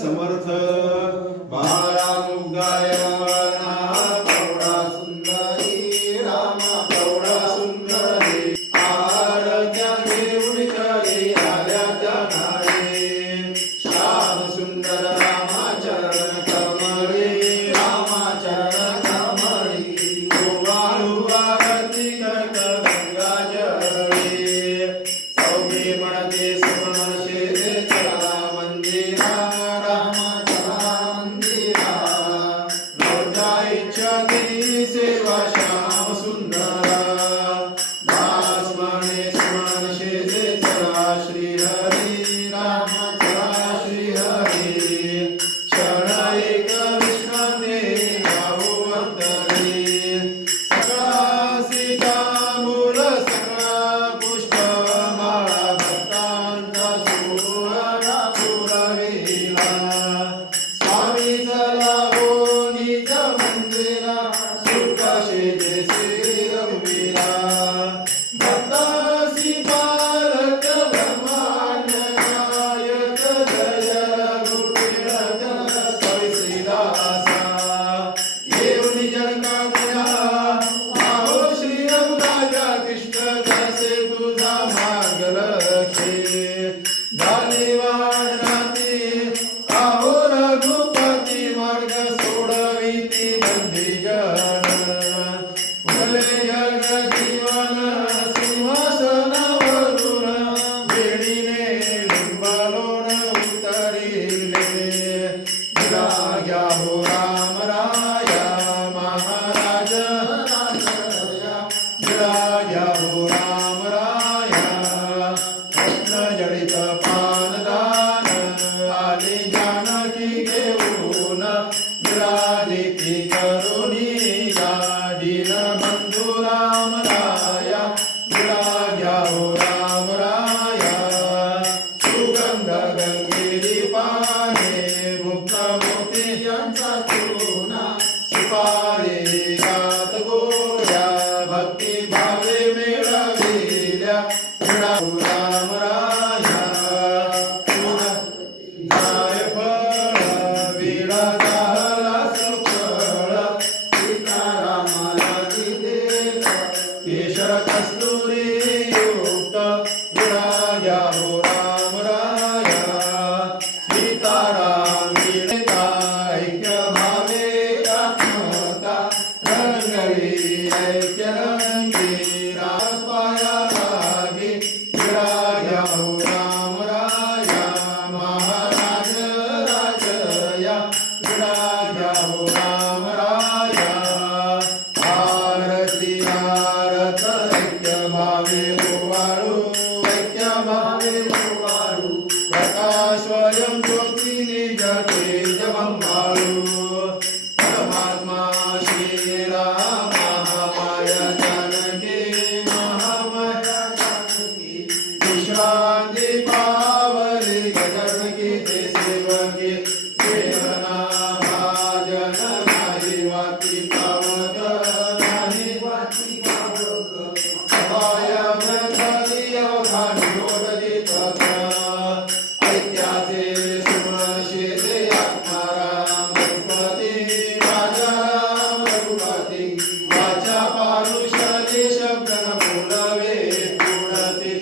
समर्थ बाळा मुग्धायना प्रौढा सुंदरी रामा प्रौढा सुंदरी आरत्या घेऊन घरी आल्या त्या नाळे श्याम सुंदर रामाचरण कमळी रामाचरण कमळी गोवाळू आरती करत गंगा जळी सौम्य म्हणते सुमनशे चला मंदिरा रामा चला मंदिरा नवजा इच्छा ती सेवा श्याम सुंदरा दास म्हणे सुमनशे चला श्री हरी रामा चला श्री हरी क्षण एक विश्रांती गावो अंतरी सगळा सीता मूल सगळा पुष्प माळा भक्तांचा सोहळा पुरविला स्वामी चला निज मंदिरा सुखाशे श्री रघुवीरा भक्तासी पालक ब्रह्मांड नायक जय रघुवीर श्रीदासा येऊन जनका आहो श्री रघुराजा कृष्ण दासे तुझा मार्ग लखे झाले वाढ राती आहो रघुपती मार्ग सोडविती बंदीजन उरले जग जीवन सिंहासनावरून वेळीने लिंबालोण उतरिले विराग्या हो राम राया महाराज विराग्या हो राम राया रत्नजडित पानदान आले जानकी घेऊन विराजिती करुणी या दीनबंधू राम राया विराग्या हो राम राया सुगंध गंगेरी पाने मुक्त मोती यांचा चूना सुपारी गात गोड्या भक्ती भावे मिळविल्या विराग्या राम राया काय फळ विडा झाला सुफळ सीतारामाला दिले केशर कस्तुरी युक्त विराग्या हो राम राया सीताराम विडता ऐक्य भावे आत्मता रंगली ऐक्य रंगी रास पाया लागे विराग्या हो राम राया महाराज राजया विराग्या हो राम राया आरती आरत ऐक्य भावे गोवाळू ऐक्य भावे गोवाळू प्रकाश स्वयं ज्योती निज तेज मंगाळू परमात्मा श्री राम महामाया जानकी महामाया जानकी विश्रांती पावली गजनकी ते सेवकी सेवना भाजन नाही वाकी पावक नाही वाकी पावक सहाय भ्रमरी अवधान जोडली तक ऐक्याचे सुमनशे ते आत्माराम रघुपती राजा राम रघुपती वाचा पारुषले शब्द न बोलवे पुढती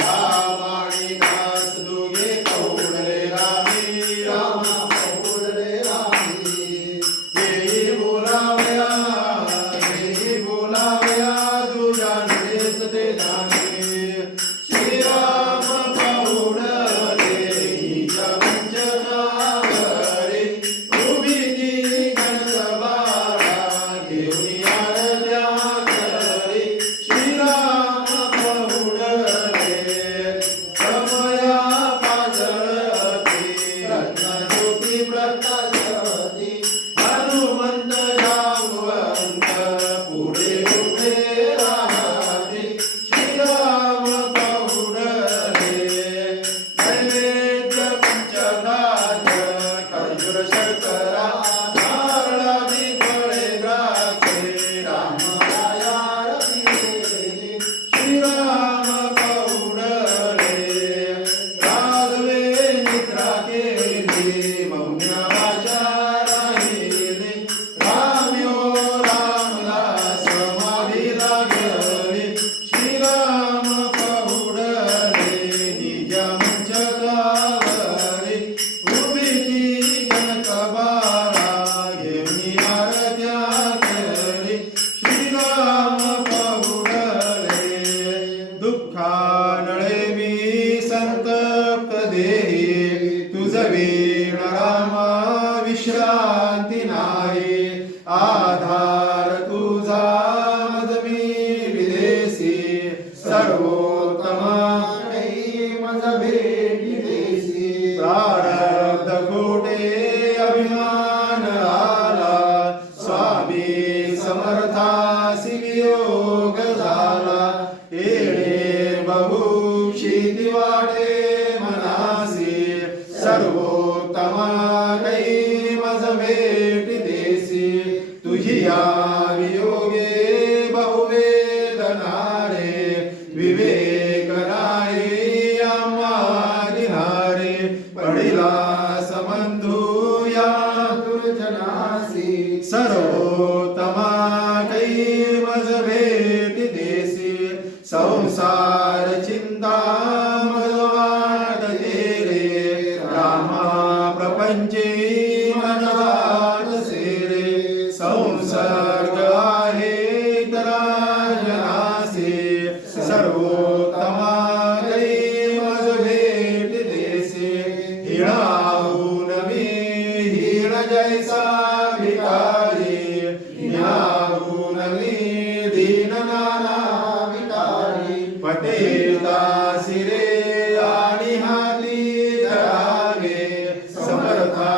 रामाणी दास दुगे कौडले रामी रामा कौडले रामी हेही बोलावया तुझ्या नरेच ते जाणे श्रीराम कौडले हिच वंचनावरे उभी ती गणसभारा घेऊन आरत्या करी श्रीराम कौडले समया पाजळती रत्नज्योती प्रकाशती हनुमंत जागवंत पुढे उभे राहते श्रीराम कौडले नैवेद्य पंचघात खर्जूर शर्करा नारळादी फळे द्राक्षे रामराया रती श्रीराम कौडले राघवे निद्रा केली मम प्रवीण राम विश्रांती नाही आधार तुझा मज मी विदेशी सर्वोत्तम मज भेटी देशी प्रारब्ध खोटे अभिमान आला स्वामी समर्थासी वियोग झाला येणे बहु क्षिती वाटे मनासी सर्वोत्तम काही मज भेटी देसी तुझी या वियोगे बहुवेदना रे विवेक नाही आम्हा दिनारे पडिला समंधू या दुर्जनासी सर्वोत्तमा काही मज भेटी देसी संसार चिंता मज वाटते रे रामा प्रपंची मन वाटसे रे संसर्ग आहे तराजनासी सर्वोत्तमा काही मज भेट देसी हिणाहून मी हिण जैसा भिकारी हिणाहून मी दीन नाना विकारी पटेता सिरे आणि हाती धरावे समर्था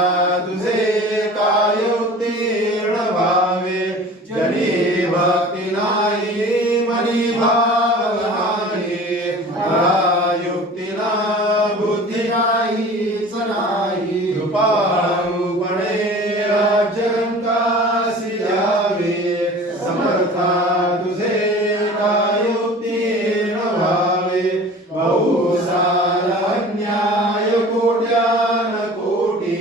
तुझे काय उत्तीर्ण व्हावे जनी भक्ती नाही मनी भाव नाही मला युक्तीला बुद्धी नाहीच नाही कृपारूपणे राज्यंकासी द्यावे समर्था तुझे काय उत्तीर्ण व्हावे बहुसार अन्याय कोट्यान कोटी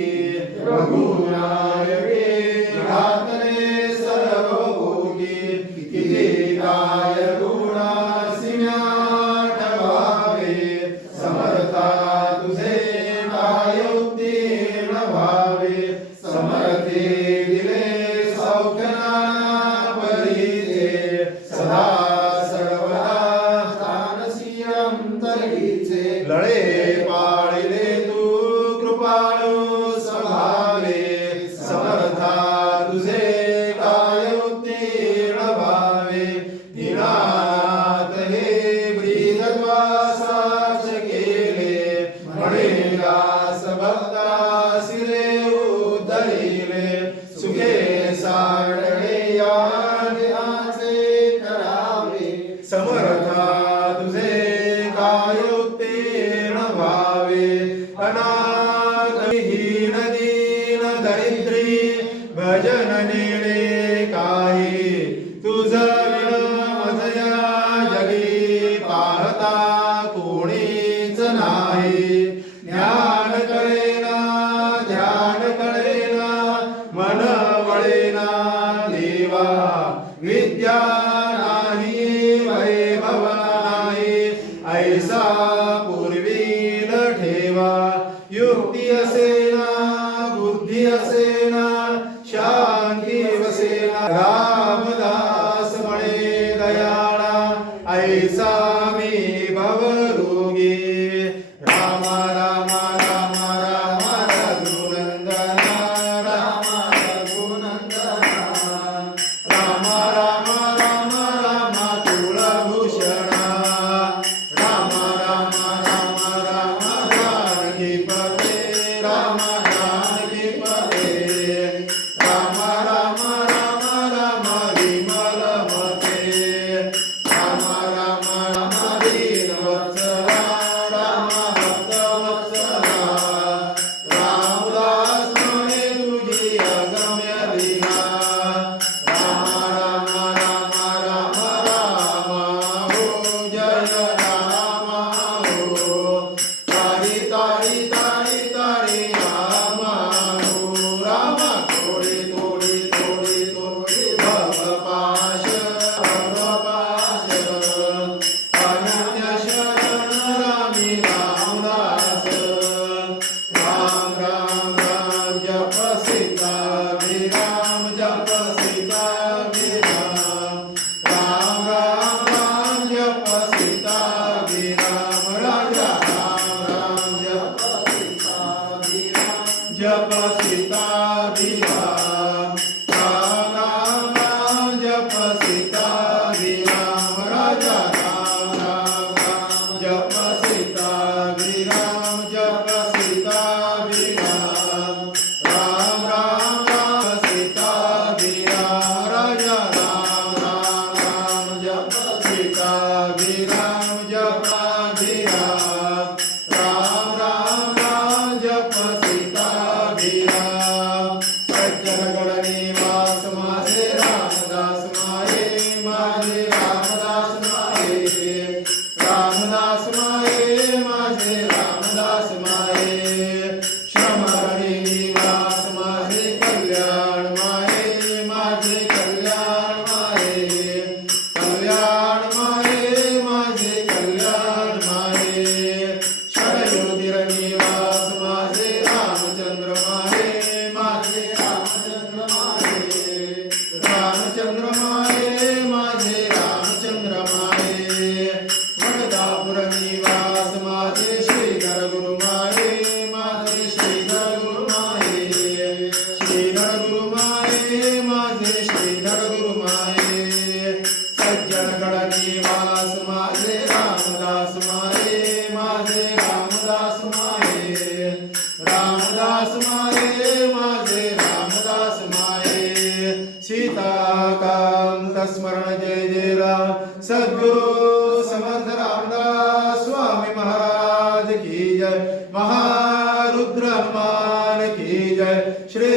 रघुनायके घातले सर्व भोगी किती काय गुणासी ठवावे समर्था तुझे काय उत्तीर्ण व्हावे समर्थे दिले सौख्य नाना परीचे सदा सर्वदा स्थानसी अंतरीचे लळे पाळिले तू कृपाळू स्वभावे समर्था तुझे काय उत्तीर्ण व्हावे दिनात हे ब्रीदवासाच केले म्हणेलास भक्ता सिरे उद्धरिले सुखे साडळे याचे करावे समर्था तुझे काय उत्तीर्ण व्हावे अनाथहीन दीन दरिद्री भजन नेणे काही तुझ मजया जगी पाहता कोणीच नाही ज्ञान कळेना ध्यान कळेना मन वळेना देवा विद्या नाही वैभव नाही ऐसा पूर्वील ठेवा युक्ती असेना बुद्धी असेना शांती वसेना रामदास म्हणे दयाळा ऐसा मी भवरोगी राम राम राम राम रघुनंदना राम रघुनंदना राम राम राम राम कुलभूषणा राम राम राम राम जानकी पते राम जानकी पते राम राम राम राम विमल मते राम राम राम दीनवत्सला राम भक्तवत्सला रामदास म्हणे तुझी अगम्य लीला राम राम राम राम राम हो जय राम हो तारी तारी तारी तारी राम हो राम थोडे थोडे थोडे थोडे भवपाश भवपाश अनन्य शरण रामी रामदास राम राम राम जप सीता विराम जप सीता विराम राम राम राम जप सीता विराम राजा राम राम जप सीता विराम जप सीता विराम राम राम राम जप सीता विराम राजा राम राम राम जप सीता विराम जप सीता विराम राम राम राम सीता विराम राजा राम राम राम जप सीता विराम जप विराम राम राम राम जप सीता विराम सज्जन गण निवास माझे रामदास माये माझे रामदास माये रामदास माये माझे रामदास माये श्रमरणी निवास माझे कल्याण माये माझे कल्याण माये कल्याण माये माझे कल्याण माये षडयोधीर निवास माझे रामचंद्र माये माझे रामचंद्र माये रामचंद्र माये माझे रामचंद्र माये वरदापुर निवास माझे श्रीधर गुरु माये माझे श्रीधर गुरु माये श्रीधर गुरु माये माझे श्रीधर गुरु माये सज्जन गण निवास माझे रामदास माये माझे रामदास माये रामदास माये माझे रामदास माये सीताकांत स्मरण जय जय राम सद्गुरु समर्थ रामदास स्वामी महाराज की जय महारुद्र हनुमान की जय श्री